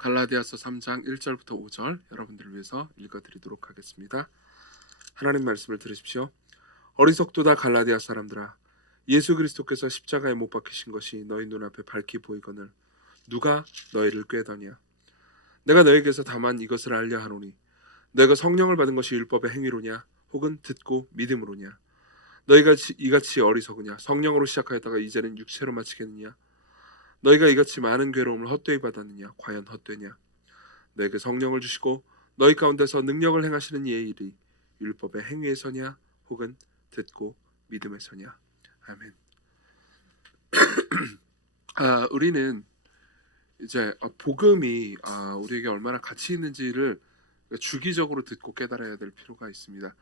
갈라디아서 3장 1절부터 5절 여러분들을 위해서 읽어드리도록 하겠습니다. 하나님 말씀을 들으십시오. 어리석도다 갈라디아 사람들아, 예수 그리스도께서 십자가에 못 박히신 것이 너희 눈앞에 밝히 보이거늘 누가 너희를 꾀더냐. 내가 너희에게서 다만 이것을 알려 하노니 너희가 성령을 받은 것이 율법의 행위로냐 혹은 듣고 믿음으로냐. 너희가 이같이 어리석으냐. 성령으로 시작하였다가 이제는 육체로 마치겠느냐. 너희가 이같이 많은 괴로움을 헛되이 받았느냐. 과연 헛되냐. 너희에게 성령을 주시고 너희 가운데서 능력을 행하시는 이의 일이 율법의 행위에서냐 혹은 듣고 믿음에서냐. 아멘. 우리는 이제 복음이 우리에게 얼마나 가치 있는지를 주기적으로 듣고 깨달아야 될 필요가 있습니다.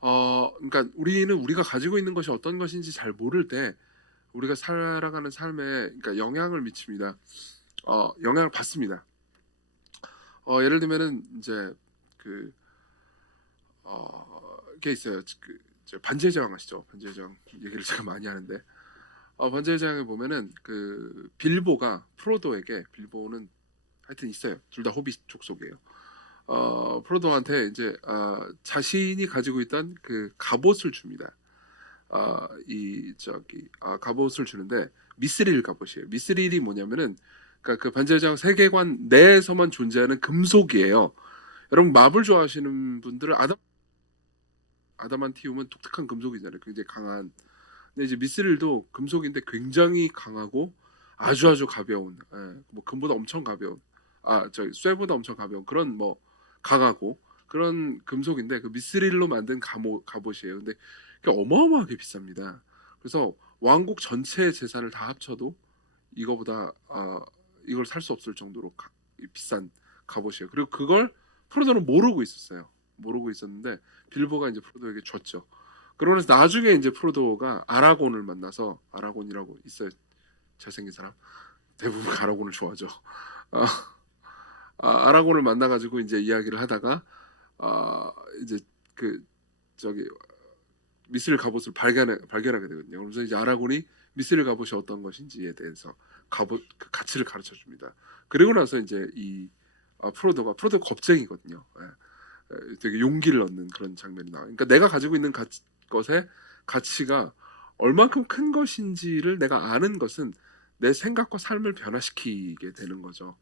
그러니까 우리는 우리가 가지고 있는 것이 어떤 것인지 잘 모를 때 우리가 살아가는 삶에 그러니까 영향을 미칩니다. 영향을 받습니다. 예를 들면은 이제 이게 있어요. 반지의 제왕 아시죠? 반지의 제왕 얘기를 제가 많이 하는데 반지의 제왕에 보면은 빌보가 프로도에게 빌보는 하여튼 있어요. 둘 다 호빗 족속이에요. 프로도한테 이제 자신이 가지고 있던 갑옷을 줍니다. 갑옷을 주는데 미스릴 갑옷이에요. 미스릴이 뭐냐면은 그러니까 반지의 제왕 세계관 내에서만 존재하는 금속이에요. 여러분 마블 좋아하시는 분들은 아담한티움은 독특한 금속이잖아요. 굉장히 강한. 근데 이제 미스릴도 금속인데 굉장히 강하고 아주 가벼운, 뭐 금보다 엄청 가벼운, 쇠보다 엄청 가벼운 그런 뭐 강하고 그런 금속인데 그 미스릴로 만든 갑옷이에요. 근데 그게 어마어마하게 비쌉니다. 그래서 왕국 전체의 재산을 다 합쳐도 이걸 살 수 없을 정도로 비싼 갑옷이에요. 그리고 그걸 프로도는 모르고 있었어요. 모르고 있었는데 빌보가 이제 프로도에게 줬죠. 그러면서 나중에 이제 프로도가 아라곤을 만나서, 아라곤이라고 있어요. 잘생긴 사람. 대부분 아라곤을 좋아하죠. 아라곤을 만나가지고 이제 이야기를 하다가 이제 미스릴 갑옷을 발견하게 되거든요. 그래서 이제 아라곤이 미스릴 갑옷이 어떤 것인지에 대해서 그 가치를 가르쳐 줍니다. 그리고 나서 이제 프로도가 겁쟁이거든요. 되게 용기를 얻는 그런 장면이 나와요. 그러니까 내가 가지고 있는 것의 가치가 얼만큼 큰 것인지를 내가 아는 것은 내 생각과 삶을 변화시키게 되는 거죠.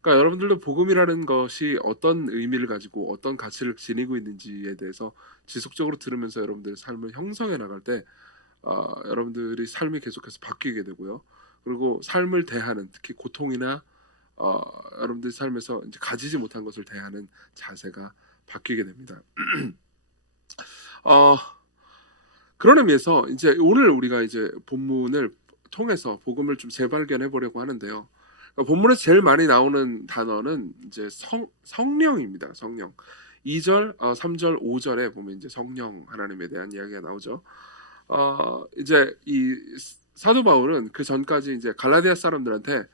그러니까 여러분들도 복음이라는 것이 어떤 의미를 가지고 어떤 가치를 지니고 있는지에 대해서 지속적으로 들으면서 여러분들의 삶을 형성해 나갈 때 여러분들이 삶이 계속해서 바뀌게 되고요. 그리고 삶을 대하는, 특히 고통이나 여러분들 삶에서 이제 가지지 못한 것을 대하는 자세가 바뀌게 됩니다. 그런 의미에서 이제 오늘 우리가 이제 본문을 통해서 복음을 좀 재발견해 보려고 하는데요. 본문에서 제일 많이 나오는 단어는 이제 성령입니다. 성령. 2절, 3절, 5절에 보면 이제 성령 하나님에 대한 이야기가 나오죠. 이제 이 사도 바울은 그 전까지 이제 갈라디아 사람들한테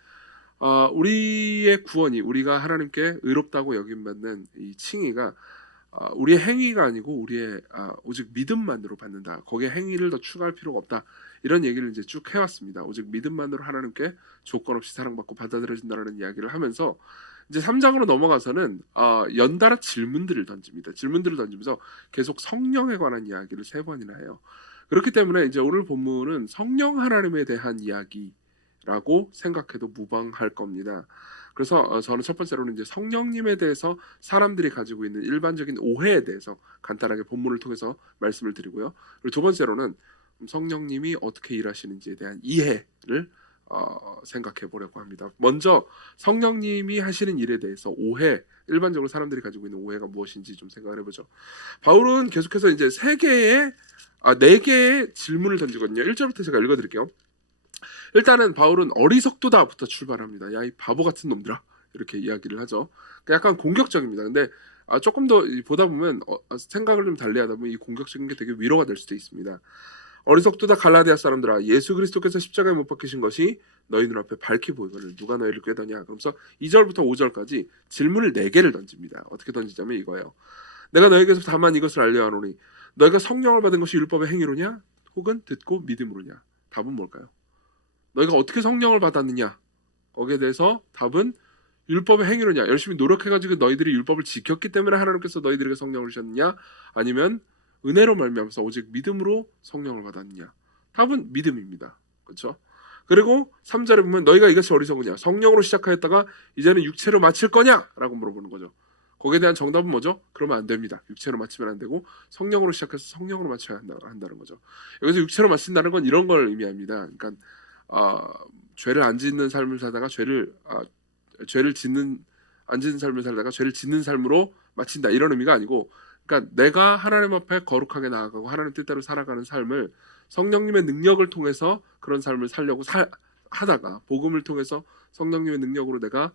우리의 구원이, 우리가 하나님께 의롭다고 여김받는 이 칭의가 우리의 행위가 아니고 우리의 오직 믿음만으로 받는다. 거기에 행위를 더 추가할 필요가 없다. 이런 얘기를 이제 쭉 해왔습니다. 오직 믿음만으로 하나님께 조건 없이 사랑받고 받아들여진다라는 이야기를 하면서 이제 3장으로 넘어가서는 연달아 질문들을 던집니다. 질문들을 던지면서 계속 성령에 관한 이야기를 3번이나 해요. 그렇기 때문에 이제 오늘 본문은 성령 하나님에 대한 이야기라고 생각해도 무방할 겁니다. 그래서 저는 첫 번째로는 이제 성령님에 대해서 사람들이 가지고 있는 일반적인 오해에 대해서 간단하게 본문을 통해서 말씀을 드리고요. 그리고 두 번째로는 성령님이 어떻게 일하시는지에 대한 이해를 생각해 보려고 합니다. 먼저 성령님이 하시는 일에 대해서 일반적으로 사람들이 가지고 있는 오해가 무엇인지 좀 생각을 해보죠. 바울은 계속해서 이제 4개의 질문을 던지거든요. 1절부터 제가 읽어드릴게요. 일단은 바울은 어리석도다부터 출발합니다. 야, 이 바보 같은 놈들아, 이렇게 이야기를 하죠. 약간 공격적입니다. 근데 조금 더 보다 보면 생각을 좀 달리하다 보면 이 공격적인 게 되게 위로가 될 수도 있습니다. 어리석도다 갈라디아 사람들아, 예수 그리스도께서 십자가에 못 박히신 것이 너희 눈앞에 밝히 보이거늘 누가 너희를 꾀더냐. 그러면서 2절부터 5절까지 질문을 4개를 던집니다. 어떻게 던지자면 이거예요. 내가 너희에게서 다만 이것을 알려 하노니 너희가 성령을 받은 것이 율법의 행위로냐 혹은 듣고 믿음으로냐. 답은 뭘까요? 너희가 어떻게 성령을 받았느냐? 거기에 대해서 답은 율법의 행위로냐? 열심히 노력해가지고 너희들이 율법을 지켰기 때문에 하나님께서 너희들에게 성령을 주셨느냐? 아니면 은혜로 말미암아서 오직 믿음으로 성령을 받았느냐? 답은 믿음입니다. 그렇죠? 그리고 3절에 보면 너희가 이것이 어리석으냐? 성령으로 시작하였다가 이제는 육체로 마칠 거냐? 라고 물어보는 거죠. 거기에 대한 정답은 뭐죠? 그러면 안 됩니다. 육체로 마치면 안 되고 성령으로 시작해서 성령으로 마쳐야 한다는 거죠. 여기서 육체로 마친다는 건 이런 걸 의미합니다. 그러니까 죄를 안 짓는 삶을 살다가 죄를 짓는 안 짓는 삶을 살다가 죄를 짓는 삶으로 마친다, 이런 의미가 아니고, 그러니까 내가 하나님 앞에 거룩하게 나아가고 하나님 뜻대로 살아가는 삶을 성령님의 능력을 통해서 그런 삶을 살려고 하다가 복음을 통해서 성령님의 능력으로 내가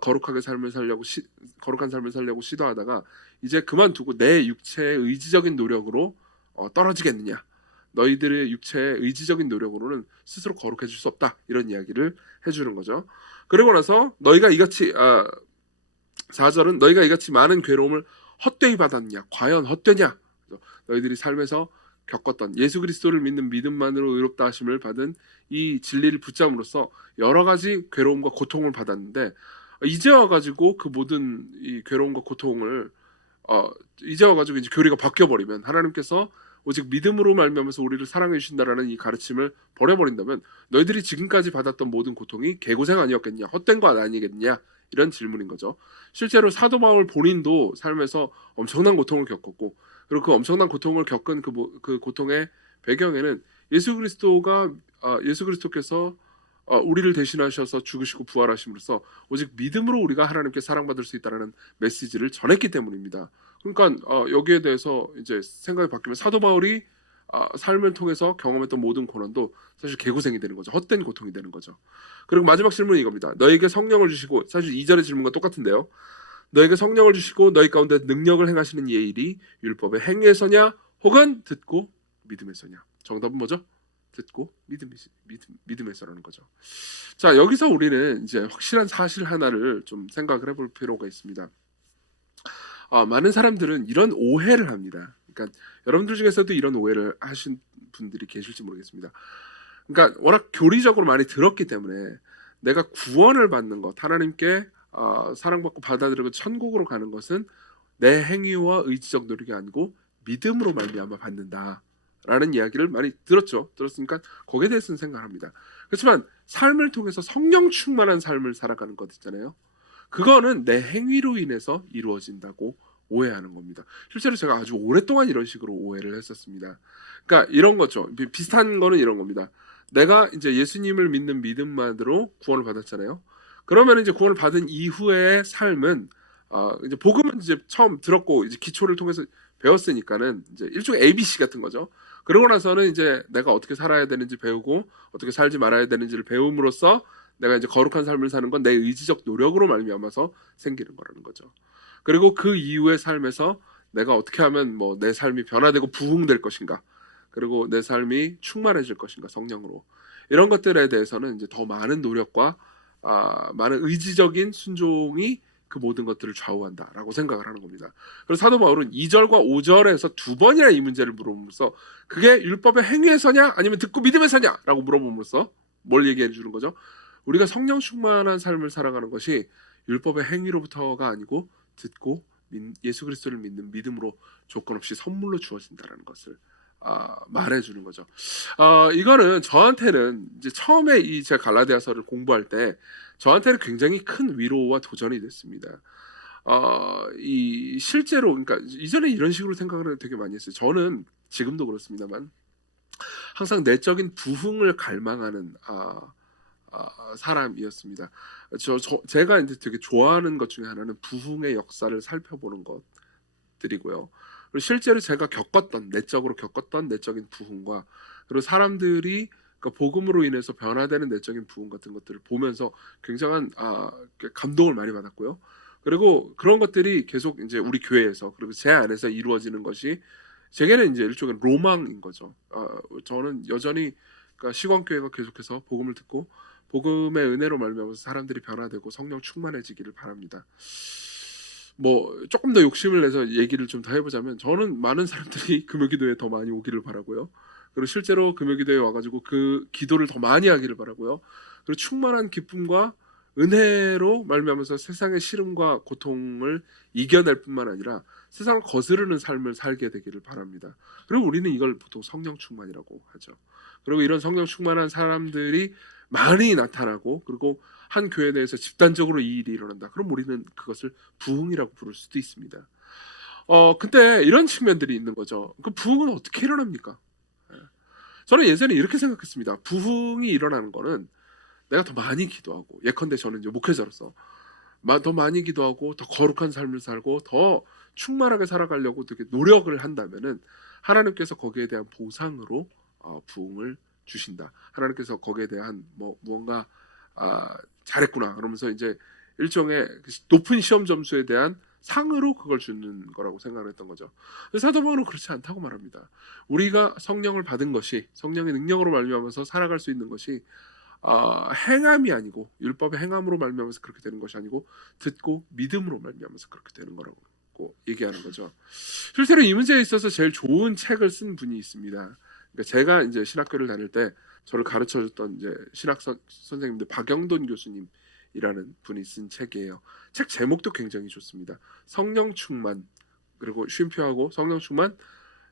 거룩한 삶을 살려고 시도하다가 이제 그만두고 내 육체의 의지적인 노력으로 떨어지겠느냐? 너희들의 육체의 의지적인 노력으로는 스스로 거룩해질 수 없다, 이런 이야기를 해주는 거죠. 그리고 나서 너희가 이같이 4절은 너희가 이같이 많은 괴로움을 헛되이 받았냐? 과연 헛되냐? 너희들이 삶에서 겪었던 예수 그리스도를 믿는 믿음만으로 의롭다 하심을 받은 이 진리를 붙잡음으로써 여러 가지 괴로움과 고통을 받았는데, 이제 와가지고 그 모든 이 괴로움과 고통을 이제 와가지고 이제 교리가 바뀌어버리면, 하나님께서 오직 믿음으로 말미암아서 우리를 사랑해 주신다라는 이 가르침을 버려버린다면 너희들이 지금까지 받았던 모든 고통이 개고생 아니었겠냐, 헛된 거 아니겠냐, 이런 질문인 거죠. 실제로 사도 바울 본인도 삶에서 엄청난 고통을 겪었고, 그리고 그 엄청난 고통을 겪은 그 고통의 배경에는 예수 그리스도께서 우리를 대신하셔서 죽으시고 부활하심으로써 오직 믿음으로 우리가 하나님께 사랑받을 수 있다라는 메시지를 전했기 때문입니다. 그러니까 여기에 대해서 이제 생각이 바뀌면 사도 바울이 삶을 통해서 경험했던 모든 고난도 사실 개고생이 되는 거죠. 헛된 고통이 되는 거죠. 그리고 마지막 질문이 이겁니다. 너에게 성령을 주시고, 사실 2절의 질문과 똑같은데요. 너에게 성령을 주시고 너희 가운데 능력을 행하시는 이 일이 율법의 행위에서냐 혹은 듣고 믿음에서냐? 정답은 뭐죠? 듣고 믿음에서라는 거죠. 자, 여기서 우리는 이제 확실한 사실 하나를 좀 생각을 해볼 필요가 있습니다. 많은 사람들은 이런 오해를 합니다. 그러니까 여러분들 중에서도 이런 오해를 하신 분들이 계실지 모르겠습니다. 그러니까 워낙 교리적으로 많이 들었기 때문에 내가 구원을 받는 것, 하나님께 사랑받고 받아들이고 천국으로 가는 것은 내 행위와 의지적 노력이 아니고 믿음으로 말미암아 받는다라는 이야기를 많이 들었으니까 거기에 대해서는 생각합니다. 그렇지만 삶을 통해서 성령 충만한 삶을 살아가는 것 있잖아요. 그거는 내 행위로 인해서 이루어진다고 오해하는 겁니다. 실제로 제가 아주 오랫동안 이런 식으로 오해를 했었습니다. 그러니까 이런 거죠. 비슷한 거는 이런 겁니다. 내가 이제 예수님을 믿는 믿음만으로 구원을 받았잖아요. 그러면 이제 구원을 받은 이후의 삶은 이제 복음은 이제 처음 들었고 이제 기초를 통해서 배웠으니까는 이제 일종의 ABC 같은 거죠. 그러고 나서는 이제 내가 어떻게 살아야 되는지 배우고 어떻게 살지 말아야 되는지를 배움으로써 내가 이제 거룩한 삶을 사는 건 내 의지적 노력으로 말미암아서 생기는 거라는 거죠. 그리고 그 이후의 삶에서 내가 어떻게 하면 뭐 내 삶이 변화되고 부흥될 것인가, 그리고 내 삶이 충만해질 것인가 성령으로, 이런 것들에 대해서는 이제 더 많은 노력과 많은 의지적인 순종이 그 모든 것들을 좌우한다라고 생각을 하는 겁니다. 그래서 사도 바울은 2절과 5절에서 두 번이나 이 문제를 물어봄으로써 그게 율법의 행위에서냐 아니면 듣고 믿음에서냐라고 물어봄으로써 뭘 얘기해 주는 거죠? 우리가 성령 충만한 삶을 살아가는 것이 율법의 행위로부터가 아니고 듣고 예수 그리스도를 믿는 믿음으로 조건 없이 선물로 주어진다라는 것을 말해주는 거죠. 이거는 저한테는 이제 처음에 제가 갈라디아서를 공부할 때 저한테는 굉장히 큰 위로와 도전이 됐습니다. 실제로 그러니까 이전에 이런 식으로 생각을 되게 많이 했어요. 저는 지금도 그렇습니다만 항상 내적인 부흥을 갈망하는 사람이었습니다. 제가 이제 되게 좋아하는 것 중에 하나는 부흥의 역사를 살펴보는 것들이고요. 그리고 실제로 제가 내적으로 겪었던 내적인 부흥과, 그리고 사람들이 그러니까 복음으로 인해서 변화되는 내적인 부흥 같은 것들을 보면서 굉장한 감동을 많이 받았고요. 그리고 그런 것들이 계속 이제 우리 교회에서 그리고 제 안에서 이루어지는 것이 제게는 이제 일종의 로망인 거죠. 저는 여전히 그러니까 시광교회가 계속해서 복음을 듣고 복음의 은혜로 말미암아서 사람들이 변화되고 성령 충만해지기를 바랍니다. 뭐 조금 더 욕심을 내서 얘기를 좀 더 해보자면 저는 많은 사람들이 금요기도에 더 많이 오기를 바라고요. 그리고 실제로 금요기도에 와가지고 그 기도를 더 많이 하기를 바라고요. 그리고 충만한 기쁨과 은혜로 말미암아서 세상의 시름과 고통을 이겨낼 뿐만 아니라 세상을 거스르는 삶을 살게 되기를 바랍니다. 그리고 우리는 이걸 보통 성령 충만이라고 하죠. 그리고 이런 성령 충만한 사람들이 많이 나타나고 그리고 한 교회 내에서 집단적으로 이 일이 일어난다. 그럼 우리는 그것을 부흥이라고 부를 수도 있습니다. 근데 이런 측면들이 있는 거죠. 그 부흥은 어떻게 일어납니까? 예. 저는 예전에 이렇게 생각했습니다. 부흥이 일어나는 거는 내가 더 많이 기도하고, 예컨대 저는 이제 목회자로서 더 많이 기도하고 더 거룩한 삶을 살고 더 충만하게 살아가려고 되게 노력을 한다면은 하나님께서 거기에 대한 보상으로 부흥을 주신다. 하나님께서 거기에 대한 무언가 잘했구나 그러면서 이제 일종의 높은 시험 점수에 대한 상으로 그걸 주는 거라고 생각을 했던 거죠. 사도 바울은 그렇지 않다고 말합니다. 우리가 성령을 받은 것이, 성령의 능력으로 말미암아서 살아갈 수 있는 것이 행함이 아니고, 율법의 행함으로 말미암아서 그렇게 되는 것이 아니고 듣고 믿음으로 말미암아서 그렇게 되는 거라고 얘기하는 거죠. 실제로 이 문제에 있어서 제일 좋은 책을 쓴 분이 있습니다. 그러니까 제가 이제 신학교를 다닐 때 저를 가르쳐줬던 이제 신학 선생님들 박영돈 교수님이라는 분이 쓴 책이에요. 책 제목도 굉장히 좋습니다. 성령 충만, 그리고 쉼표하고 성령 충만,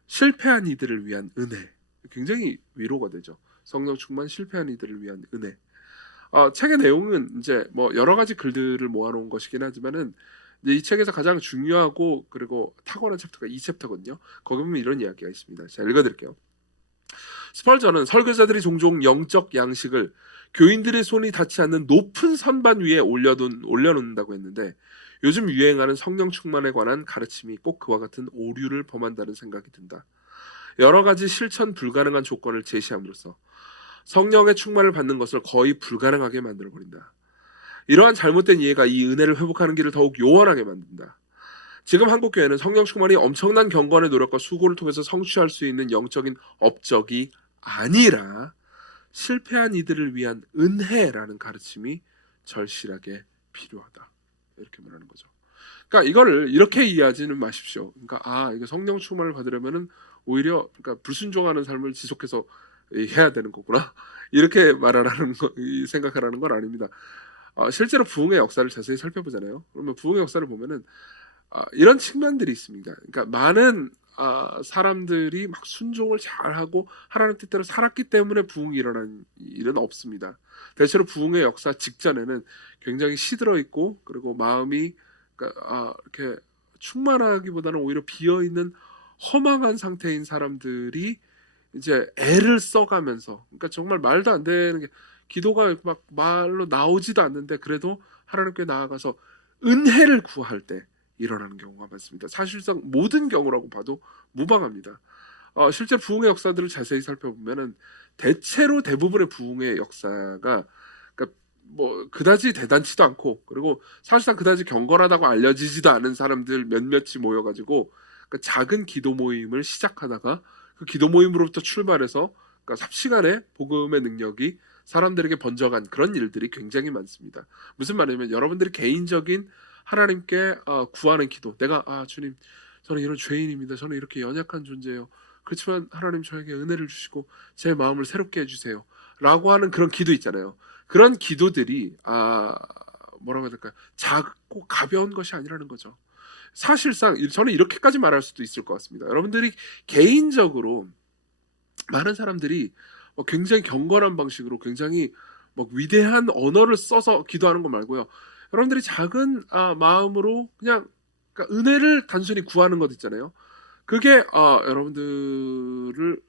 실패한 이들을 위한 은혜. 굉장히 위로가 되죠. 성령 충만, 실패한 이들을 위한 은혜. 책의 내용은 이제 여러 가지 글들을 모아놓은 것이긴 하지만은 이 책에서 가장 중요하고 그리고 탁월한 챕터가 이 챕터거든요. 거기 보면 이런 이야기가 있습니다. 제가 읽어드릴게요. 스펄전은 설교자들이 종종 영적 양식을 교인들의 손이 닿지 않는 높은 선반 위에 올려놓는다고 했는데, 요즘 유행하는 성령 충만에 관한 가르침이 꼭 그와 같은 오류를 범한다는 생각이 든다. 여러 가지 실천 불가능한 조건을 제시함으로써 성령의 충만을 받는 것을 거의 불가능하게 만들어버린다. 이러한 잘못된 이해가 이 은혜를 회복하는 길을 더욱 요원하게 만든다. 지금 한국교회는 성령 충만이 엄청난 경건의 노력과 수고를 통해서 성취할 수 있는 영적인 업적이 아니라 실패한 이들을 위한 은혜라는 가르침이 절실하게 필요하다. 이렇게 말하는 거죠. 그러니까 이거를 이렇게 이해하지는 마십시오. 그러니까 이거 성령 충만을 받으려면은 오히려 그러니까 불순종하는 삶을 지속해서 해야 되는 거구나. 이렇게 말하라는 거, 생각하라는 건 아닙니다. 실제로 부흥의 역사를 자세히 살펴보잖아요. 그러면 부흥의 역사를 보면은 이런 측면들이 있습니다. 그러니까 많은 사람들이 막 순종을 잘하고 하나님 뜻대로 살았기 때문에 부흥이 일어난 일은 없습니다. 대체로 부흥의 역사 직전에는 굉장히 시들어 있고 그리고 마음이 그러니까 이렇게 충만하기보다는 오히려 비어 있는 허망한 상태인 사람들이 이제 애를 써가면서, 그러니까 정말 말도 안 되는 게, 기도가 막 말로 나오지도 않는데 그래도 하나님께 나아가서 은혜를 구할 때 일어나는 경우가 많습니다. 사실상 모든 경우라고 봐도 무방합니다. 실제 부흥의 역사들을 자세히 살펴보면은 대체로 대부분의 부흥의 역사가 그러니까 그다지 대단치도 않고 그리고 사실상 그다지 경건하다고 알려지지도 않은 사람들 몇몇이 모여가지고 그러니까 작은 기도 모임을 시작하다가 그 기도 모임으로부터 출발해서 그러니까 삽시간에 복음의 능력이 사람들에게 번져간 그런 일들이 굉장히 많습니다. 무슨 말이냐면 여러분들이 개인적인 하나님께 구하는 기도, 내가 주님 저는 이런 죄인입니다. 저는 이렇게 연약한 존재예요. 그렇지만 하나님 저에게 은혜를 주시고 제 마음을 새롭게 해주세요 라고 하는 그런 기도 있잖아요. 그런 기도들이 뭐라고 해야 될까요? 작고 가벼운 것이 아니라는 거죠. 사실상 저는 이렇게까지 말할 수도 있을 것 같습니다. 여러분들이 개인적으로 많은 사람들이 굉장히 경건한 방식으로 굉장히 위대한 언어를 써서 기도하는 거 말고요. 여러분들이 작은 마음으로 그냥 그러니까 은혜를 단순히 구하는 것 있잖아요. 그게 여러분들이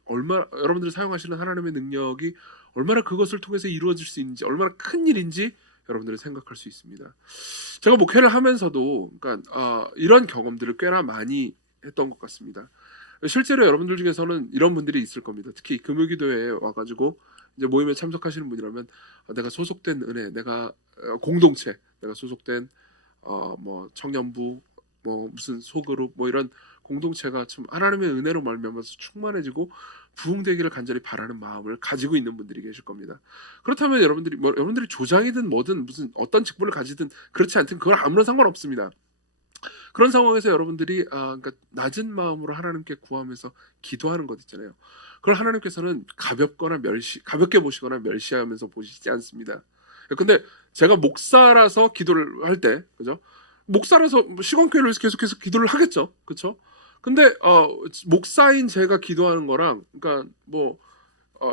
사용하시는 하나님의 능력이 얼마나 그것을 통해서 이루어질 수 있는지, 얼마나 큰 일인지 여러분들이 생각할 수 있습니다. 제가 목회를 하면서도 그러니까 이런 경험들을 꽤나 많이 했던 것 같습니다. 실제로 여러분들 중에서는 이런 분들이 있을 겁니다. 특히 금요기도회에 와가지고 이제 모임에 참석하시는 분이라면 내가 소속된 은혜, 내가 공동체, 내가 소속된 청년부, 무슨 소그룹 이런 공동체가 좀 하나님의 은혜로 말미암아서 충만해지고 부흥되기를 간절히 바라는 마음을 가지고 있는 분들이 계실 겁니다. 그렇다면 여러분들이 조장이든 뭐든 무슨 어떤 직분을 가지든 그렇지 않든 그건 아무런 상관없습니다. 그런 상황에서 여러분들이 그러니까 낮은 마음으로 하나님께 구하면서 기도하는 것 있잖아요. 그걸 하나님께서는 가볍게 보시거나 멸시하면서 보시지 않습니다. 근데 제가 목사라서 기도를 할 때, 그죠? 목사라서 시건교회를 위해서 계속해서 기도를 하겠죠, 그렇죠? 근데 목사인 제가 기도하는 거랑, 그러니까 뭐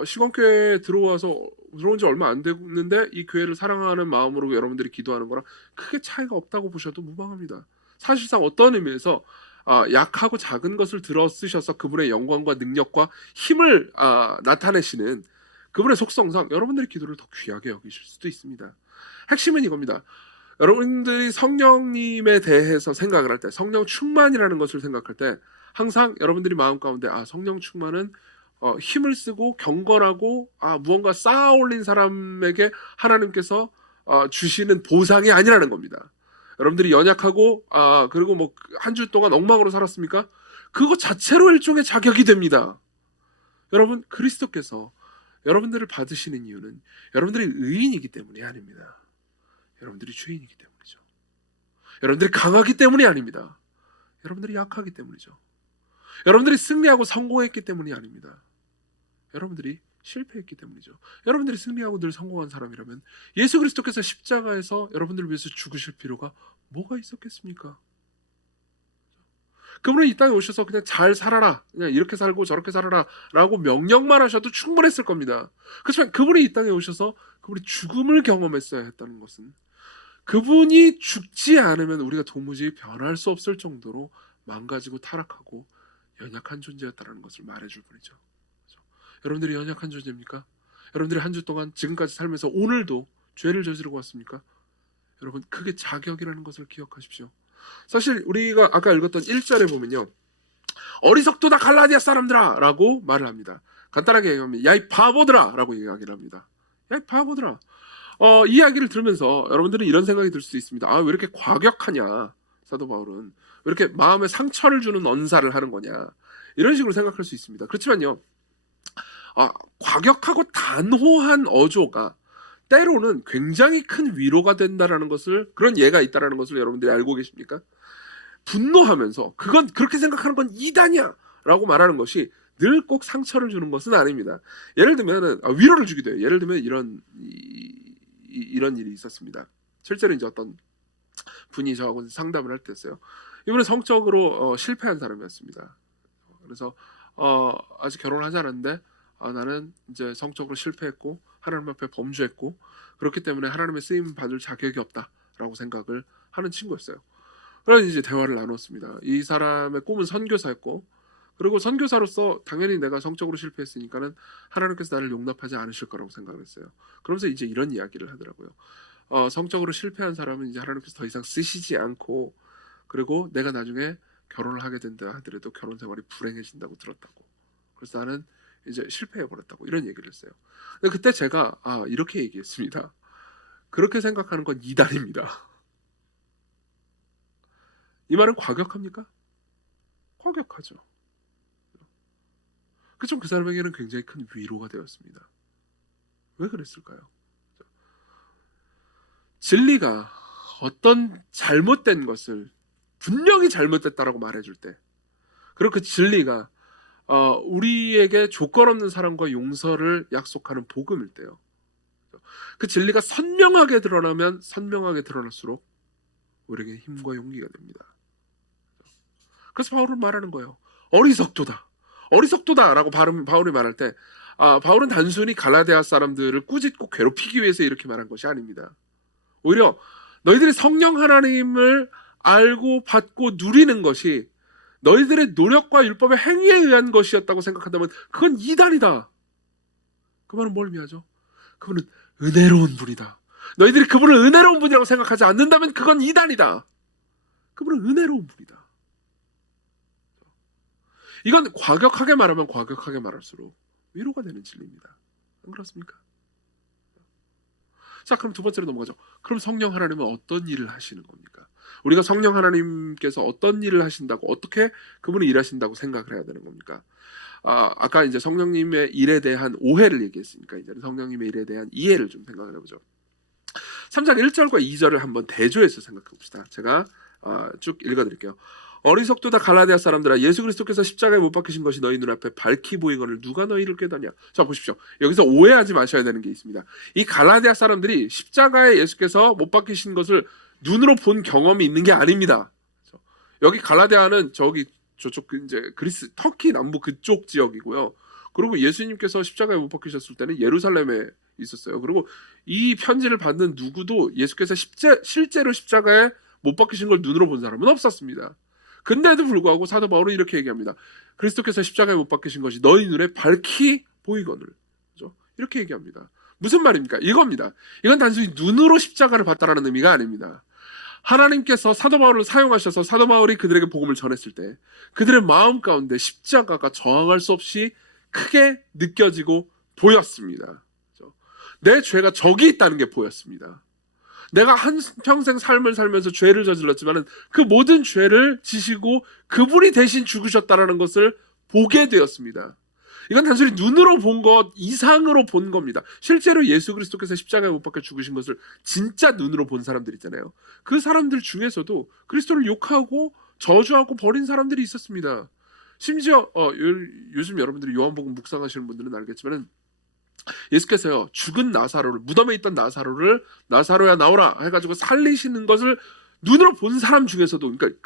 시건교회에 들어온 지 얼마 안 됐는데 이 교회를 사랑하는 마음으로 여러분들이 기도하는 거랑 크게 차이가 없다고 보셔도 무방합니다. 사실상 어떤 의미에서 약하고 작은 것을 들어 쓰셔서 그분의 영광과 능력과 힘을 나타내시는 그분의 속성상 여러분들의 기도를 더 귀하게 여기실 수도 있습니다. 핵심은 이겁니다. 여러분들이 성령님에 대해서 생각을 할 때, 성령 충만이라는 것을 생각할 때 항상 여러분들이 마음 가운데 성령 충만은 힘을 쓰고 경건하고 무언가 쌓아 올린 사람에게 하나님께서 주시는 보상이 아니라는 겁니다. 여러분들이 연약하고 그리고 뭐 한 주 동안 엉망으로 살았습니까? 그거 자체로 일종의 자격이 됩니다. 여러분, 그리스도께서 여러분들을 받으시는 이유는 여러분들이 의인이기 때문이 아닙니다. 여러분들이 죄인이기 때문이죠. 여러분들이 강하기 때문이 아닙니다. 여러분들이 약하기 때문이죠. 여러분들이 승리하고 성공했기 때문이 아닙니다. 여러분들이 실패했기 때문이죠. 여러분들이 승리하고 늘 성공한 사람이라면 예수 그리스도께서 십자가에서 여러분들을 위해서 죽으실 필요가 뭐가 있었겠습니까? 그분은 이 땅에 오셔서 그냥 잘 살아라, 그냥 이렇게 살고 저렇게 살아라 라고 명령만 하셔도 충분했을 겁니다. 그렇지만 그분이 이 땅에 오셔서 그분이 죽음을 경험했어야 했다는 것은, 그분이 죽지 않으면 우리가 도무지 변할 수 없을 정도로 망가지고 타락하고 연약한 존재였다는 것을 말해줄 뿐이죠. 그렇죠? 여러분들이 연약한 존재입니까? 여러분들이 한 주 동안 지금까지 살면서 오늘도 죄를 저지르고 왔습니까? 여러분, 그게 자격이라는 것을 기억하십시오. 사실 우리가 아까 읽었던 1절에 보면요, 어리석도다 갈라디아 사람들아 라고 말을 합니다. 간단하게 얘기하면 야 이 바보들아 라고 이야기를 합니다. 야 이 바보들아. 이 이야기를 들으면서 여러분들은 이런 생각이 들 수 있습니다. 왜 이렇게 과격하냐, 사도 바울은 왜 이렇게 마음에 상처를 주는 언사를 하는 거냐, 이런 식으로 생각할 수 있습니다. 그렇지만요, 과격하고 단호한 어조가 때로는 굉장히 큰 위로가 된다라는 것을, 그런 예가 있다라는 것을 여러분들이 알고 계십니까? 분노하면서 그건 그렇게 생각하는 건 이단이야 라고 말하는 것이 늘 꼭 상처를 주는 것은 아닙니다. 예를 들면 위로를 주기도 해요. 예를 들면 이런 일이 있었습니다. 실제로 이제 어떤 분이 저하고 상담을 할 때였어요. 이분은 성적으로 실패한 사람이었습니다. 그래서 아직 결혼을 하지 않았는데 나는 이제 성적으로 실패했고 하나님 앞에 범죄했고 그렇기 때문에 하나님의 쓰임 받을 자격이 없다라고 생각을 하는 친구였어요. 그래서 이제 대화를 나눴습니다. 이 사람의 꿈은 선교사였고, 그리고 선교사로서 당연히 내가 성적으로 실패했으니까는 하나님께서 나를 용납하지 않으실 거라고 생각을 했어요. 그러면서 이제 이런 이야기를 하더라고요. 성적으로 실패한 사람은 이제 하나님께서 더 이상 쓰시지 않고, 그리고 내가 나중에 결혼을 하게 된다 하더라도 결혼 생활이 불행해진다고 들었다고. 그래서 나는 이제 실패해버렸다고, 이런 얘기를 했어요. 근데 그때 제가 이렇게 얘기했습니다. 그렇게 생각하는 건 이단입니다. 이 말은 과격합니까? 과격하죠. 그렇지만 그 사람에게는 굉장히 큰 위로가 되었습니다. 왜 그랬을까요? 진리가 어떤 잘못된 것을 분명히 잘못됐다라고 말해줄 때, 그리고 그 진리가 우리에게 조건 없는 사랑과 용서를 약속하는 복음일 때요, 그 진리가 선명하게 드러나면 선명하게 드러날수록 우리에게 힘과 용기가 됩니다. 그래서 바울은 말하는 거예요. 어리석도다, 어리석도다 라고 바울이 말할 때 바울은 단순히 갈라디아 사람들을 꾸짖고 괴롭히기 위해서 이렇게 말한 것이 아닙니다. 오히려 너희들이 성령 하나님을 알고 받고 누리는 것이 너희들의 노력과 율법의 행위에 의한 것이었다고 생각한다면 그건 이단이다. 그 말은 뭘 의미하죠? 그분은 은혜로운 분이다. 너희들이 그분을 은혜로운 분이라고 생각하지 않는다면 그건 이단이다. 그분은 은혜로운 분이다. 이건 과격하게 말하면 과격하게 말할수록 위로가 되는 진리입니다. 안 그렇습니까? 자, 그럼 두 번째로 넘어가죠. 그럼 성령 하나님은 어떤 일을 하시는 겁니까? 우리가 성령 하나님께서 어떤 일을 하신다고, 어떻게 그분이 일하신다고 생각을 해야 되는 겁니까? 아까 이제 성령님의 일에 대한 오해를 얘기했으니까 이제 성령님의 일에 대한 이해를 좀 생각을 해보죠. 3장 1절과 2절을 한번 대조해서 생각해 봅시다. 제가 쭉 읽어드릴게요. 어리석도다 갈라디아 사람들아, 예수 그리스도께서 십자가에 못 박히신 것이 너희 눈앞에 밝히 보이거늘 누가 너희를 깨닫냐. 자, 보십시오. 여기서 오해하지 마셔야 되는 게 있습니다. 이 갈라디아 사람들이 십자가에 예수께서 못 박히신 것을 눈으로 본 경험이 있는 게 아닙니다. 여기 갈라디아는 저쪽 이제 그리스 터키 남부 그쪽 지역이고요. 그리고 예수님께서 십자가에 못 박히셨을 때는 예루살렘에 있었어요. 그리고 이 편지를 받는 누구도 예수께서 실제로 십자가에 못 박히신 걸 눈으로 본 사람은 없었습니다. 근데도 불구하고 사도 바울은 이렇게 얘기합니다. 그리스도께서 십자가에 못 박히신 것이 너희 눈에 밝히 보이거늘. 그렇죠? 이렇게 얘기합니다. 무슨 말입니까? 이겁니다. 이건 단순히 눈으로 십자가를 봤다라는 의미가 아닙니다. 하나님께서 사도 바울을 사용하셔서 사도 바울이 그들에게 복음을 전했을 때 그들의 마음 가운데 십자가가 저항할 수 없이 크게 느껴지고 보였습니다. 그렇죠? 내 죄가 저기 있다는 게 보였습니다. 내가 한평생 삶을 살면서 죄를 저질렀지만 그 모든 죄를 지시고 그분이 대신 죽으셨다는 것을 보게 되었습니다. 이건 단순히 눈으로 본 것 이상으로 본 겁니다. 실제로 예수 그리스도께서 십자가에 못 박혀 죽으신 것을 진짜 눈으로 본 사람들 있잖아요. 그 사람들 중에서도 그리스도를 욕하고 저주하고 버린 사람들이 있었습니다. 심지어 요즘 여러분들이 요한복음 묵상하시는 분들은 알겠지만 예수께서요 죽은 나사로를, 무덤에 있던 나사로를 나사로야 나오라 해가지고 살리시는 것을 눈으로 본 사람 중에서도, 그러니까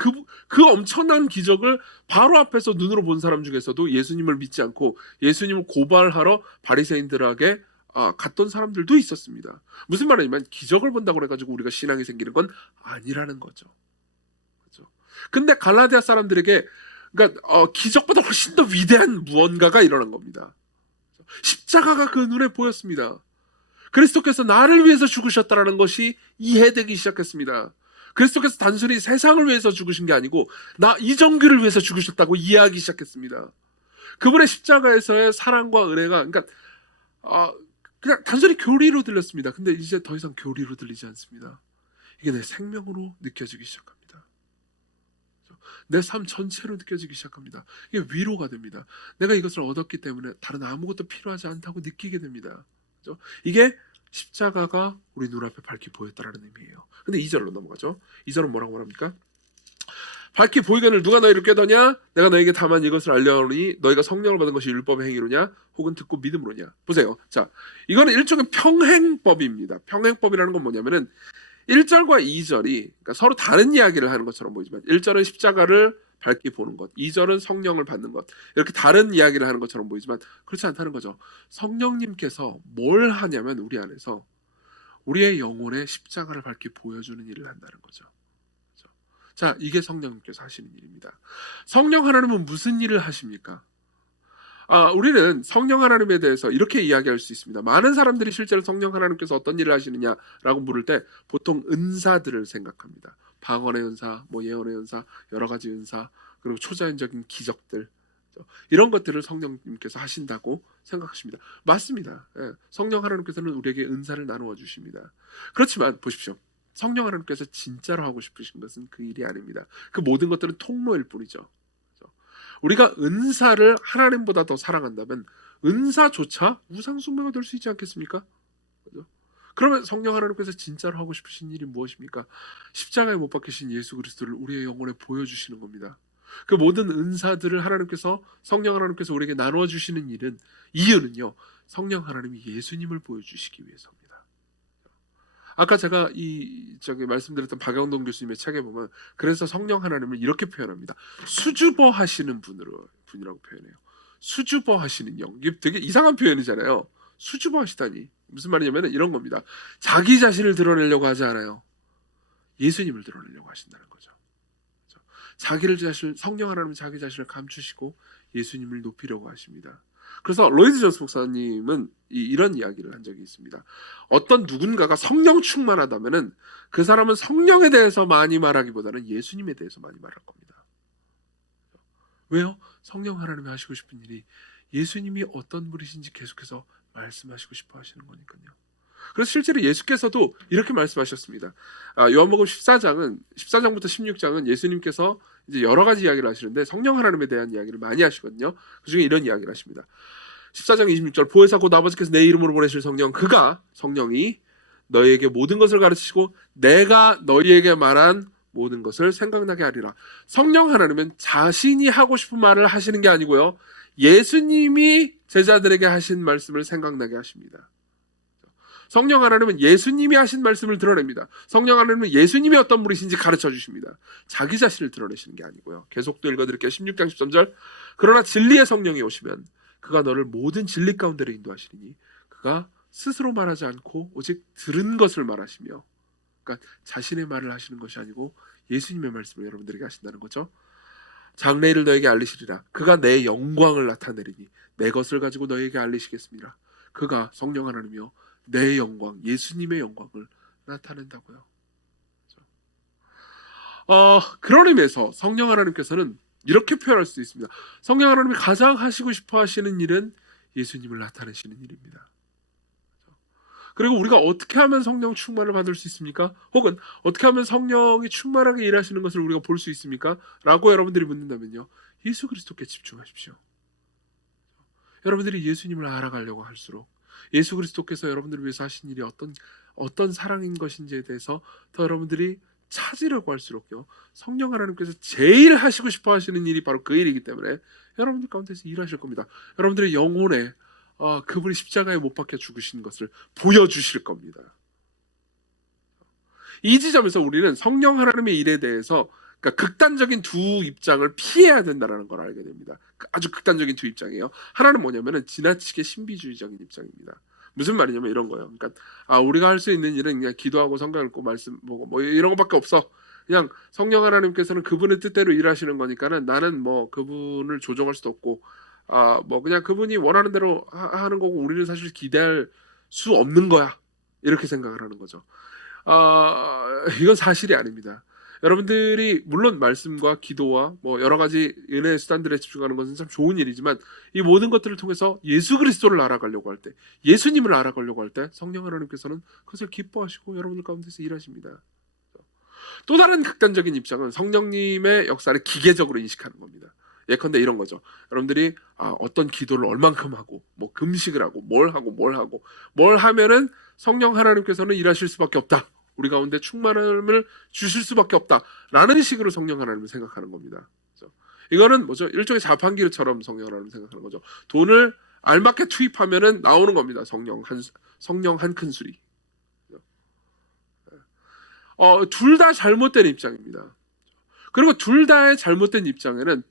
그 엄청난 기적을 바로 앞에서 눈으로 본 사람 중에서도 예수님을 믿지 않고 예수님을 고발하러 바리새인들에게 갔던 사람들도 있었습니다. 무슨 말이냐면 기적을 본다고 해가지고 우리가 신앙이 생기는 건 아니라는 거죠. 그렇죠? 근데 갈라디아 사람들에게 그러니까 기적보다 훨씬 더 위대한 무언가가 일어난 겁니다. 십자가가 그 눈에 보였습니다. 그리스도께서 나를 위해서 죽으셨다는 것이 이해되기 시작했습니다. 그리스도께서 단순히 세상을 위해서 죽으신 게 아니고 나 이정규를 위해서 죽으셨다고 이해하기 시작했습니다. 그분의 십자가에서의 사랑과 은혜가 그러니까 그냥 단순히 교리로 들렸습니다. 근데 이제 더 이상 교리로 들리지 않습니다. 이게 내 생명으로 느껴지기 시작합니다. 내 삶 전체로 느껴지기 시작합니다. 이게 위로가 됩니다. 내가 이것을 얻었기 때문에 다른 아무것도 필요하지 않다고 느끼게 됩니다. 그렇죠? 이게 십자가가 우리 눈앞에 밝히 보였다는 의미예요. 근데 2절로 넘어가죠. 2절은 뭐라고 말합니까? 밝히 보이거늘 누가 너희를 깨더냐? 내가 너에게 다만 이것을 알려오니 너희가 성령을 받은 것이 율법의 행위로냐? 혹은 듣고 믿음으로냐? 보세요. 자, 이거는 일종의 평행법입니다. 평행법이라는 건 뭐냐면은 1절과 2절이 그러니까 서로 다른 이야기를 하는 것처럼 보이지만 1절은 십자가를 밝히 보는 것, 2절은 성령을 받는 것, 이렇게 다른 이야기를 하는 것처럼 보이지만 그렇지 않다는 거죠. 성령님께서 뭘 하냐면 우리 안에서 우리의 영혼에 십자가를 밝히 보여주는 일을 한다는 거죠. 그렇죠? 자, 이게 성령님께서 하시는 일입니다. 성령 하나님은 무슨 일을 하십니까? 우리는 성령 하나님에 대해서 이렇게 이야기할 수 있습니다. 많은 사람들이 실제로 성령 하나님께서 어떤 일을 하시느냐라고 물을 때 보통 은사들을 생각합니다. 방언의 은사, 예언의 은사, 여러 가지 은사, 그리고 초자연적인 기적들, 이런 것들을 성령님께서 하신다고 생각하십니다. 맞습니다. 예, 성령 하나님께서는 우리에게 은사를 나누어 주십니다. 그렇지만 보십시오. 성령 하나님께서 진짜로 하고 싶으신 것은 그 일이 아닙니다. 그 모든 것들은 통로일 뿐이죠. 우리가 은사를 하나님보다 더 사랑한다면 은사조차 우상숭배가 될 수 있지 않겠습니까? 그렇죠? 그러면 성령 하나님께서 진짜로 하고 싶으신 일이 무엇입니까? 십자가에 못 박히신 예수 그리스도를 우리의 영혼에 보여주시는 겁니다. 그 모든 은사들을 성령 하나님께서 우리에게 나누어 주시는 이유는요, 성령 하나님이 예수님을 보여주시기 위해서입니다. 아까 제가 말씀드렸던 박영동 교수님의 책에 보면 그래서 성령 하나님을 이렇게 표현합니다. 수줍어 하시는 분이라고 표현해요. 수줍어 하시는 영. 이게 되게 이상한 표현이잖아요. 수줍어 하시다니. 무슨 말이냐면 이런 겁니다. 자기 자신을 드러내려고 하지 않아요. 예수님을 드러내려고 하신다는 거죠. 성령 하나님은 자기 자신을 감추시고 예수님을 높이려고 하십니다. 그래서 로이드 존스 목사님은 이런 이야기를 한 적이 있습니다. 어떤 누군가가 성령 충만하다면은 그 사람은 성령에 대해서 많이 말하기보다는 예수님에 대해서 많이 말할 겁니다. 왜요? 성령 하나님이 하시고 싶은 일이 예수님이 어떤 분이신지 계속해서 말씀하시고 싶어 하시는 거니까요. 그래서 실제로 예수께서도 이렇게 말씀하셨습니다. 요한복음 14장부터 16장은 예수님께서 이제 여러 가지 이야기를 하시는데 성령 하나님에 대한 이야기를 많이 하시거든요. 그 중에 이런 이야기를 하십니다. 14장 26절 보혜사 곧 아버지께서 내 이름으로 보내실 성령, 성령이 너희에게 모든 것을 가르치시고 내가 너희에게 말한 모든 것을 생각나게 하리라. 성령 하나님은 자신이 하고 싶은 말을 하시는 게 아니고요, 예수님이 제자들에게 하신 말씀을 생각나게 하십니다. 성령 하나님은 예수님이 하신 말씀을 드러냅니다. 성령 하나님은 예수님이 어떤 분이신지 가르쳐 주십니다. 자기 자신을 드러내시는 게 아니고요. 계속 또 읽어드릴게요. 16장 13절. 그러나 진리의 성령이 오시면 그가 너를 모든 진리 가운데로 인도하시리니 그가 스스로 말하지 않고 오직 들은 것을 말하시며, 그러니까 자신의 말을 하시는 것이 아니고 예수님의 말씀을 여러분들에게 하신다는 거죠. 장래일을 너에게 알리시리라. 그가 내 영광을 나타내리니 내 것을 가지고 너에게 알리시겠습니다. 그가 성령 하나님이요 내 영광, 예수님의 영광을 나타낸다고요. 그런 의미에서 성령 하나님께서는 이렇게 표현할 수 있습니다. 성령 하나님이 가장 하시고 싶어 하시는 일은 예수님을 나타내시는 일입니다. 그리고 우리가 어떻게 하면 성령 충만을 받을 수 있습니까? 혹은 어떻게 하면 성령이 충만하게 일하시는 것을 우리가 볼 수 있습니까? 라고 여러분들이 묻는다면요, 예수 그리스도께 집중하십시오. 여러분들이 예수님을 알아가려고 할수록 예수 그리스도께서 여러분들을 위해서 하신 일이 어떤 사랑인 것인지에 대해서 더 여러분들이 찾으려고 할수록요, 성령 하나님께서 제일 하시고 싶어 하시는 일이 바로 그 일이기 때문에 여러분들 가운데서 일하실 겁니다. 여러분들의 영혼에 그분이 십자가에 못 박혀 죽으신 것을 보여주실 겁니다. 이 지점에서 우리는 성령 하나님의 일에 대해서, 그러니까 극단적인 두 입장을 피해야 된다는 걸 알게 됩니다. 아주 극단적인 두 입장이에요. 하나는 뭐냐면은 지나치게 신비주의적인 입장입니다. 무슨 말이냐면 이런 거예요. 그러니까 우리가 할 수 있는 일은 그냥 기도하고 성경 읽고 말씀 보고 뭐 이런 것밖에 없어. 그냥 성령 하나님께서는 그분의 뜻대로 일하시는 거니까는 나는 뭐 그분을 조정할 수도 없고 뭐 그냥 그분이 원하는 대로 하는 거고 우리는 사실 기대할 수 없는 거야, 이렇게 생각을 하는 거죠. 이건 사실이 아닙니다. 여러분들이 물론 말씀과 기도와 뭐 여러 가지 은혜의 수단들에 집중하는 것은 참 좋은 일이지만 이 모든 것들을 통해서 예수 그리스도를 알아가려고 할 때, 예수님을 알아가려고 할 때 성령 하나님께서는 그것을 기뻐하시고 여러분들 가운데서 일하십니다. 또 다른 극단적인 입장은 성령님의 역사를 기계적으로 인식하는 겁니다. 예컨대 이런 거죠. 여러분들이 어떤 기도를 얼만큼 하고 뭐 금식을 하고 뭘 하면은 성령 하나님께서는 일하실 수밖에 없다, 우리 가운데 충만함을 주실 수밖에 없다라는 식으로 성령 하나님을 생각하는 겁니다. 그렇죠? 이거는 뭐죠? 일종의 자판기처럼 성령 하나님을 생각하는 거죠. 돈을 알맞게 투입하면은 나오는 겁니다. 성령 한 큰술이. 둘 다 잘못된 입장입니다. 그리고 둘 다의 잘못된 입장에는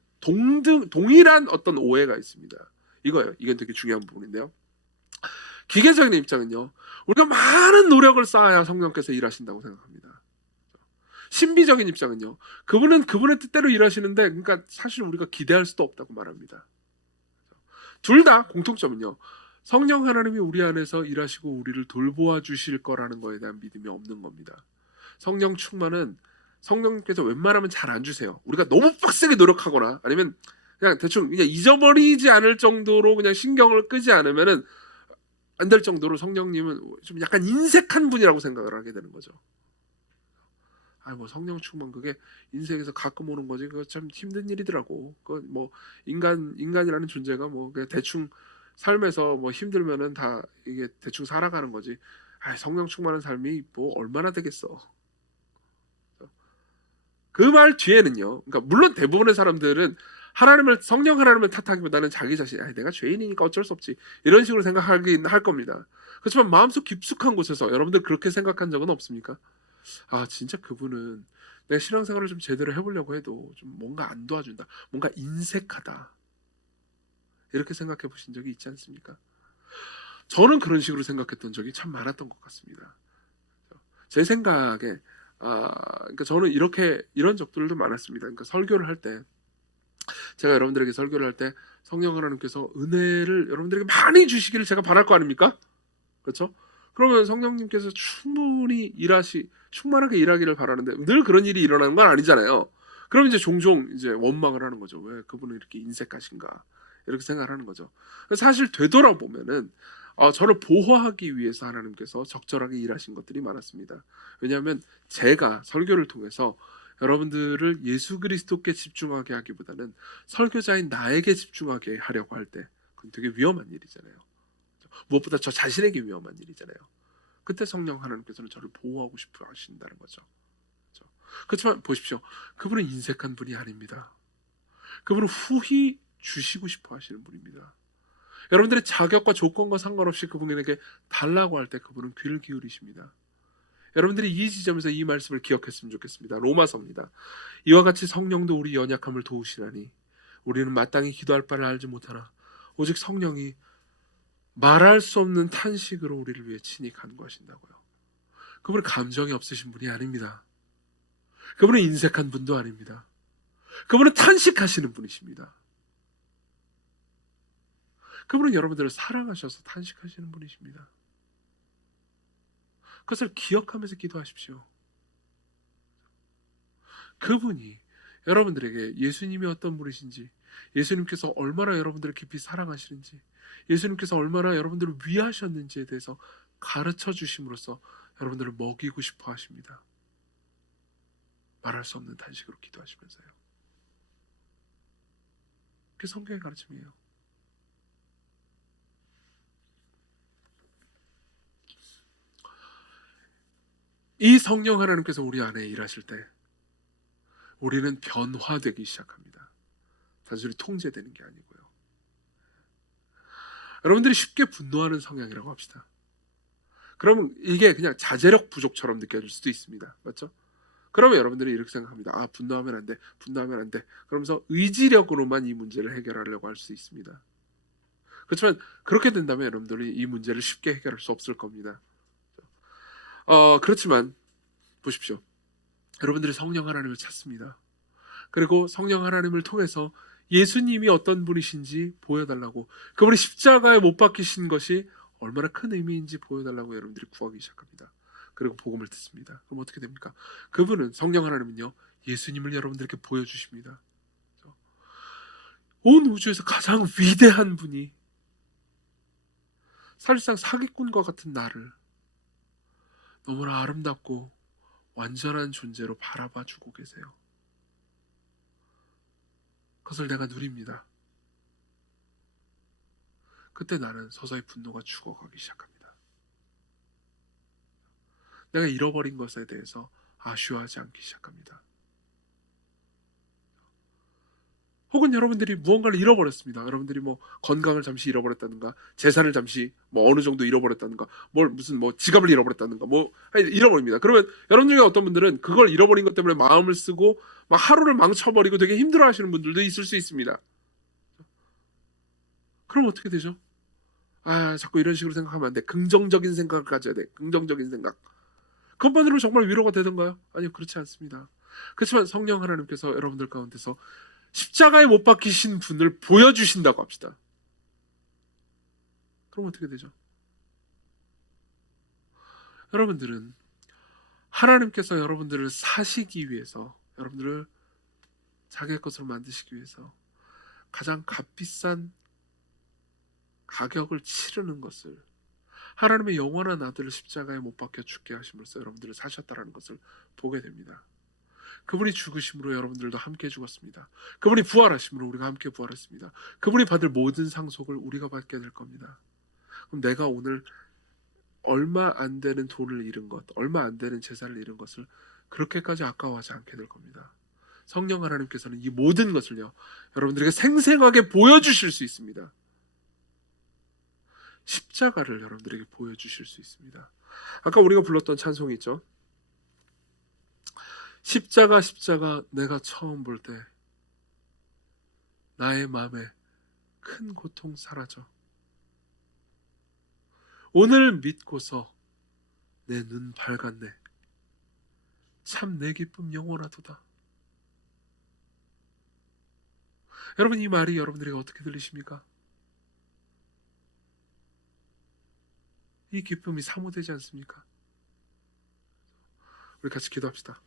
동일한 어떤 오해가 있습니다. 이거예요. 이게 되게 중요한 부분인데요. 기계적인 입장은요, 우리가 많은 노력을 쌓아야 성령께서 일하신다고 생각합니다. 신비적인 입장은요, 그분은 그분의 뜻대로 일하시는데, 그러니까 사실 우리가 기대할 수도 없다고 말합니다. 둘 다 공통점은요, 성령 하나님이 우리 안에서 일하시고 우리를 돌보아 주실 거라는 거에 대한 믿음이 없는 겁니다. 성령 충만은 성령께서 웬만하면 잘 안 주세요. 우리가 너무 빡세게 노력하거나 아니면 그냥 대충 그냥 잊어버리지 않을 정도로 그냥 신경을 끄지 않으면은 안 될 정도로 성령님은 좀 약간 인색한 분이라고 생각을 하게 되는 거죠. 뭐 성령 충만 그게 인생에서 가끔 오는 거지. 그거 참 힘든 일이더라고. 그 뭐 인간이라는 존재가 뭐 그냥 대충 삶에서 뭐 힘들면은 다 이게 대충 살아가는 거지. 성령 충만한 삶이 뭐 얼마나 되겠어. 그 말 뒤에는요, 그러니까 물론 대부분의 사람들은 성령 하나님을 탓하기보다는 자기 자신, 내가 죄인이니까 어쩔 수 없지, 이런 식으로 생각하긴 할 겁니다. 그렇지만 마음속 깊숙한 곳에서 여러분들 그렇게 생각한 적은 없습니까? 진짜 그분은 내가 신앙생활을 좀 제대로 해보려고 해도 좀 뭔가 안 도와준다, 뭔가 인색하다, 이렇게 생각해 보신 적이 있지 않습니까? 저는 그런 식으로 생각했던 적이 참 많았던 것 같습니다. 제 생각에 그러니까 저는 이런 적들도 많았습니다. 그러니까 설교를 할 때, 제가 여러분들에게 설교를 할 때 성령 하나님께서 은혜를 여러분들에게 많이 주시기를 제가 바랄 거 아닙니까? 그렇죠? 그러면 성령님께서 충만하게 일하기를 바라는데 늘 그런 일이 일어나는 건 아니잖아요. 그럼 이제 종종 이제 원망을 하는 거죠. 왜 그분은 이렇게 인색하신가? 이렇게 생각을 하는 거죠. 사실 되돌아보면은 저를 보호하기 위해서 하나님께서 적절하게 일하신 것들이 많았습니다. 왜냐하면 제가 설교를 통해서 여러분들을 예수 그리스도께 집중하게 하기보다는 설교자인 나에게 집중하게 하려고 할 때 그건 되게 위험한 일이잖아요. 무엇보다 저 자신에게 위험한 일이잖아요. 그때 성령 하나님께서는 저를 보호하고 싶어 하신다는 거죠. 그렇지만 보십시오. 그분은 인색한 분이 아닙니다. 그분은 후히 주시고 싶어 하시는 분입니다. 여러분들의 자격과 조건과 상관없이 그분에게 달라고 할 때 그분은 귀를 기울이십니다. 여러분들이 이 지점에서 이 말씀을 기억했으면 좋겠습니다. 로마서입니다. 이와 같이 성령도 우리 연약함을 도우시나니 우리는 마땅히 기도할 바를 알지 못하나 오직 성령이 말할 수 없는 탄식으로 우리를 위해 친히 간구하신다고요. 그분은 감정이 없으신 분이 아닙니다. 그분은 인색한 분도 아닙니다. 그분은 탄식하시는 분이십니다. 그분은 여러분들을 사랑하셔서 탄식하시는 분이십니다. 그것을 기억하면서 기도하십시오. 그분이 여러분들에게 예수님이 어떤 분이신지, 예수님께서 얼마나 여러분들을 깊이 사랑하시는지, 예수님께서 얼마나 여러분들을 위하셨는지에 대해서 가르쳐 주심으로써 여러분들을 먹이고 싶어 하십니다. 말할 수 없는 탄식으로 기도하시면서요. 그게 성경의 가르침이에요. 이 성령 하나님께서 우리 안에 일하실 때 우리는 변화되기 시작합니다. 단순히 통제되는 게 아니고요. 여러분들이 쉽게 분노하는 성향이라고 합시다. 그러면 이게 그냥 자제력 부족처럼 느껴질 수도 있습니다. 맞죠? 그러면 여러분들이 이렇게 생각합니다. 아, 분노하면 안 돼. 분노하면 안 돼. 그러면서 의지력으로만 이 문제를 해결하려고 할 수 있습니다. 그렇지만 그렇게 된다면 여러분들이 이 문제를 쉽게 해결할 수 없을 겁니다. 그렇지만 보십시오. 여러분들이 성령 하나님을 찾습니다. 그리고 성령 하나님을 통해서 예수님이 어떤 분이신지 보여달라고, 그분이 십자가에 못 박히신 것이 얼마나 큰 의미인지 보여달라고 여러분들이 구하기 시작합니다. 그리고 복음을 듣습니다. 그럼 어떻게 됩니까? 그분은, 성령 하나님은요, 예수님을 여러분들에게 보여주십니다. 온 우주에서 가장 위대한 분이 사실상 사기꾼과 같은 나를 너무나 아름답고 완전한 존재로 바라봐주고 계세요. 그것을 내가 누립니다. 그때 나는 서서히 분노가 죽어가기 시작합니다. 내가 잃어버린 것에 대해서 아쉬워하지 않기 시작합니다. 혹은 여러분들이 무언가를 잃어버렸습니다. 여러분들이 뭐 건강을 잠시 잃어버렸다든가, 재산을 잠시 뭐 어느 정도 잃어버렸다든가, 무슨 지갑을 잃어버렸다든가, 잃어버립니다. 그러면 여러분 중에 어떤 분들은 그걸 잃어버린 것 때문에 마음을 쓰고 막 하루를 망쳐버리고 되게 힘들어하시는 분들도 있을 수 있습니다. 그럼 어떻게 되죠? 아, 자꾸 이런 식으로 생각하면 안 돼. 긍정적인 생각을 가져야 돼. 긍정적인 생각. 그것만으로 정말 위로가 되던가요? 아니요, 그렇지 않습니다. 그렇지만 성령 하나님께서 여러분들 가운데서 십자가에 못 박히신 분을 보여주신다고 합시다. 그럼 어떻게 되죠? 여러분들은 하나님께서 여러분들을 사시기 위해서, 여러분들을 자기의 것으로 만드시기 위해서 가장 값비싼 가격을 치르는 것을, 하나님의 영원한 아들을 십자가에 못 박혀 죽게 하심으로써 여러분들을 사셨다는 것을 보게 됩니다. 그분이 죽으심으로 여러분들도 함께 죽었습니다. 그분이 부활하심으로 우리가 함께 부활했습니다. 그분이 받을 모든 상속을 우리가 받게 될 겁니다. 그럼 내가 오늘 얼마 안 되는 돈을 잃은 것, 얼마 안 되는 재산을 잃은 것을 그렇게까지 아까워하지 않게 될 겁니다. 성령 하나님께서는 이 모든 것을요, 여러분들에게 생생하게 보여주실 수 있습니다. 십자가를 여러분들에게 보여주실 수 있습니다. 아까 우리가 불렀던 찬송이 있죠. 십자가 십자가 내가 처음 볼 때 나의 마음에 큰 고통 사라져. 오늘 믿고서 내 눈 밝았네. 참 내 기쁨 영원하도다. 여러분, 이 말이 여러분들에게 어떻게 들리십니까? 이 기쁨이 사모되지 않습니까? 우리 같이 기도합시다.